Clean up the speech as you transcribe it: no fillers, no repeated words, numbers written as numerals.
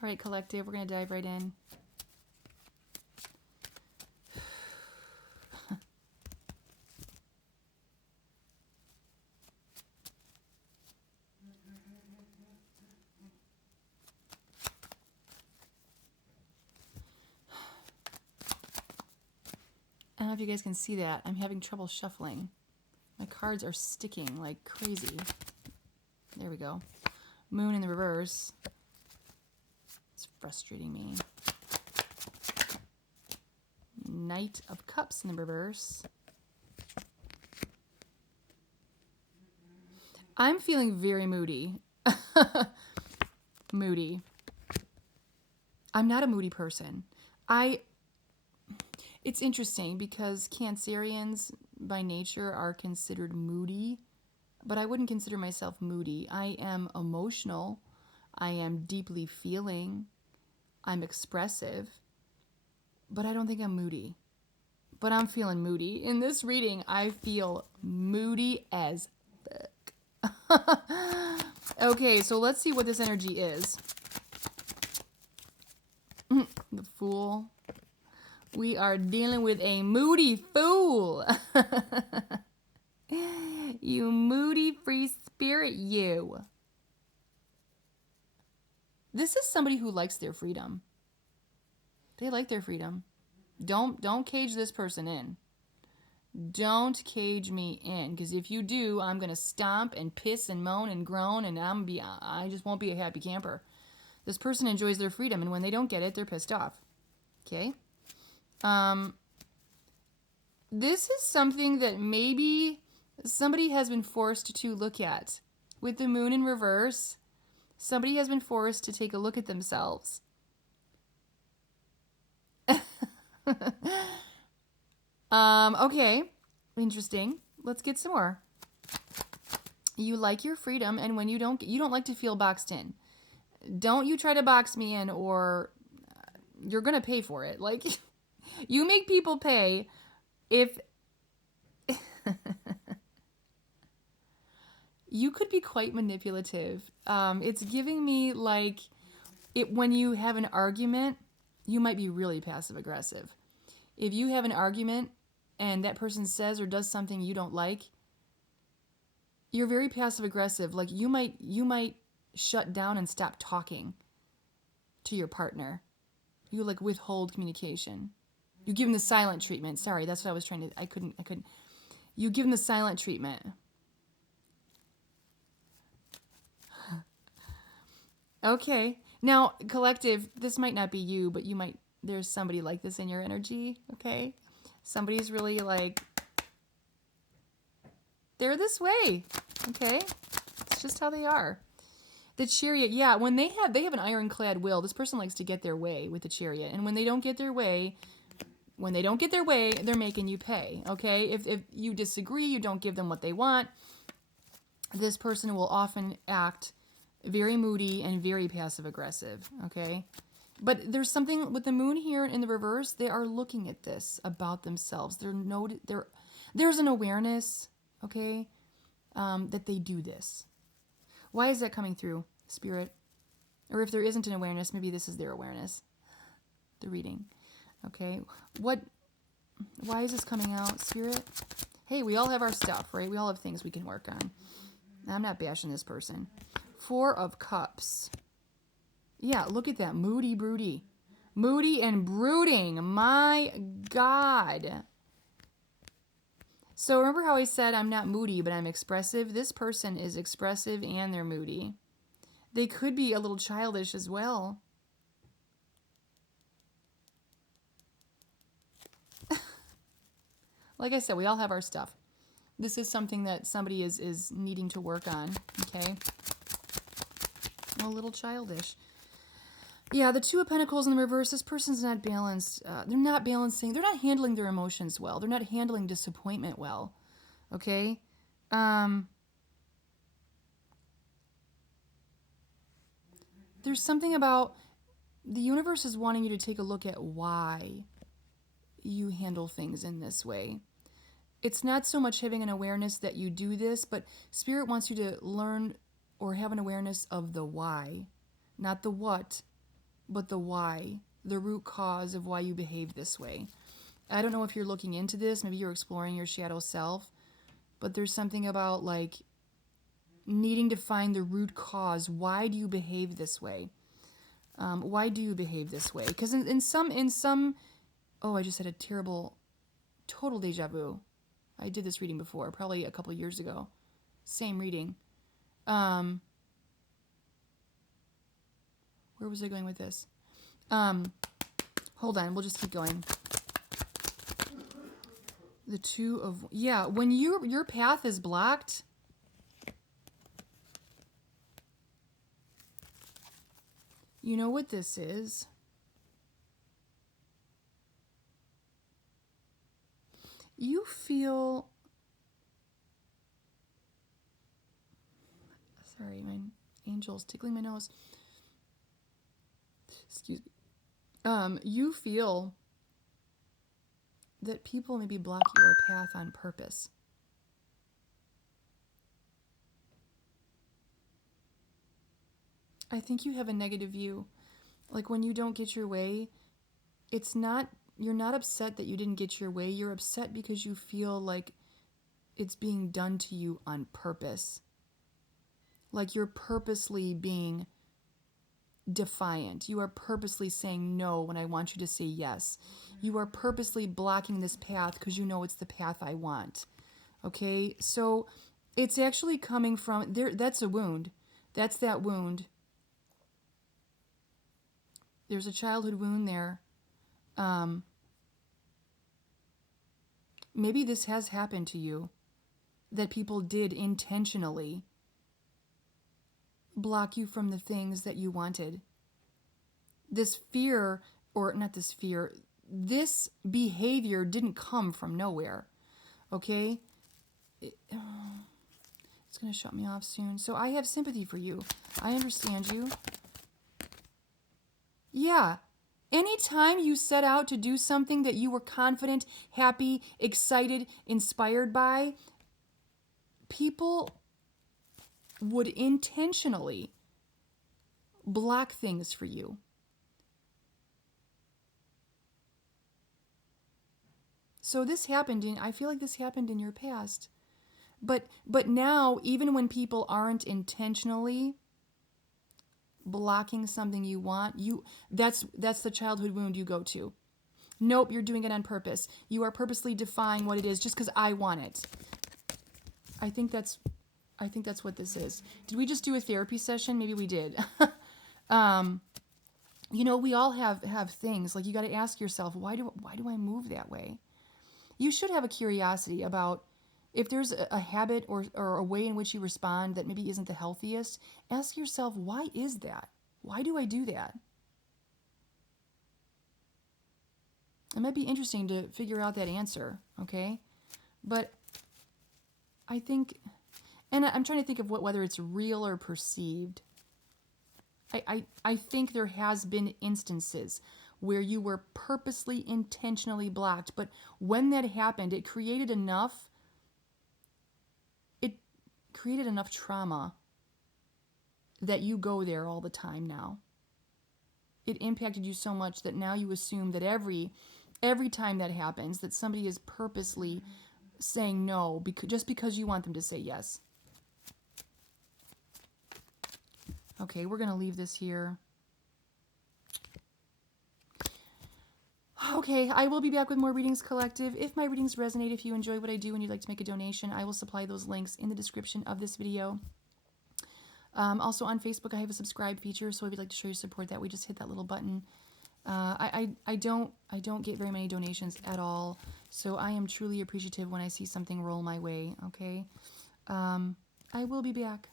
All right, collective, we're going to dive right in. I don't know if you guys can see that. I'm having trouble shuffling. My cards are sticking like crazy. There we go. Moon in the reverse. It's frustrating me. Knight of Cups in the reverse. I'm feeling very moody. Moody. I'm not a moody person. It's interesting because Cancerians by nature are considered moody, but I wouldn't consider myself moody. I am emotional. I am deeply feeling. I'm expressive, but I don't think I'm moody. But I'm feeling moody. In this reading, I feel moody as fuck. Okay, so let's see what this energy is. The Fool. We are dealing with a moody fool. You moody free spirit, you. This is somebody who likes their freedom. They like their freedom. Don't cage this person in. Don't cage me in, because if you do, I'm gonna stomp and piss and moan and groan, and I just won't be a happy camper. This person enjoys their freedom, and when they don't get it, they're pissed off. Okay. This is something that maybe somebody has been forced to look at. With the moon in reverse, somebody has been forced to take a look at themselves. Okay. Interesting. Let's get some more. You like your freedom, and when you don't like to feel boxed in. Don't you try to box me in, or you're going to pay for it. Like, you make people pay if... You could be quite manipulative. It's giving me like... when you have an argument, you might be really passive-aggressive. If you have an argument and that person says or does something you don't like, you're very passive-aggressive. Like, you might shut down and stop talking to your partner. You like withhold communication. You give them the silent treatment. Sorry, that's what I was trying to... I couldn't. You give them the silent treatment. Okay. Now, collective, this might not be you, but there's somebody like this in your energy, okay? Somebody's really like, they're this way, okay? It's just how they are. The Chariot, yeah, when they have an ironclad will. This person likes to get their way with the Chariot. And when they don't get their way, they're making you pay, okay? If you disagree, you don't give them what they want, this person will often act very moody and very passive-aggressive, okay? But there's something with the moon here in the reverse. They are looking at this about themselves. There's an awareness, okay, that they do this. Why is that coming through, Spirit? Or if there isn't an awareness, maybe this is their awareness, the reading, okay? Why is this coming out, Spirit? Hey, we all have our stuff, right? We all have things we can work on. I'm not bashing this person. Four of Cups. Yeah, look at that. Moody Broody. Moody and brooding. My God. So remember how I said I'm not moody, but I'm expressive? This person is expressive and they're moody. They could be a little childish as well. Like I said, we all have our stuff. This is something that somebody is needing to work on, okay? A little childish. Yeah, the Two of Pentacles in the reverse, this person's not balanced. They're not balancing. They're not handling their emotions well. They're not handling disappointment well. Okay? There's something about the universe is wanting you to take a look at why you handle things in this way. It's not so much having an awareness that you do this, but Spirit wants you to learn or have an awareness of the why, not the what. but the why, the root cause of why you behave this way. I don't know if you're looking into this, maybe you're exploring your shadow self, but there's something about like needing to find the root cause. Why do you behave this way? Why do you behave this way? Because in some, oh, I just had a terrible, total deja vu. I did this reading before, probably a couple years ago. Same reading. Where was I going with this? Hold on, we'll just keep going. The two of, yeah, when your path is blocked, you know what this is? You feel, sorry, my angel's tickling my nose. Excuse me. You feel that people maybe block your path on purpose. I think you have a negative view. Like when you don't get your way, it's not, you're not upset that you didn't get your way. You're upset because you feel like it's being done to you on purpose. Like you're purposely being defiant. You are purposely saying no when I want you to say yes. You are purposely blocking this path because you know it's the path I want. Okay? So it's actually coming from there. That's a wound. That's that wound. There's a childhood wound there. Maybe this has happened to you, that people did intentionally block you from the things that you wanted. This fear, or not this fear, this behavior didn't come from nowhere. Okay? It's going to shut me off soon. So I have sympathy for you. I understand you. Yeah. Anytime you set out to do something that you were confident, happy, excited, inspired by, people would intentionally block things for you. So this happened I feel like this happened in your past. But now, even when people aren't intentionally blocking something you want, that's the childhood wound you go to. Nope, you're doing it on purpose. You are purposely defying what it is just because I want it. I think that's what this is. Did we just do a therapy session? Maybe we did. You know, we all have things. Like you got to ask yourself, why do I move that way? You should have a curiosity about if there's a habit or a way in which you respond that maybe isn't the healthiest. Ask yourself, why is that? Why do I do that? It might be interesting to figure out that answer, okay? But I think, and I'm trying to think of whether it's real or perceived. I think there has been instances where you were purposely, intentionally blocked, but when that happened, it created enough trauma that you go there all the time now. It impacted you so much that now you assume that every time that happens, that somebody is purposely saying no just because you want them to say yes. Okay, we're going to leave this here. Okay, I will be back with more Readings Collective. If my readings resonate, if you enjoy what I do and you'd like to make a donation, I will supply those links in the description of this video. Also on Facebook, I have a subscribe feature, so if you'd like to show your support that way, just hit that little button. I don't get very many donations at all, so I am truly appreciative when I see something roll my way, okay? I will be back.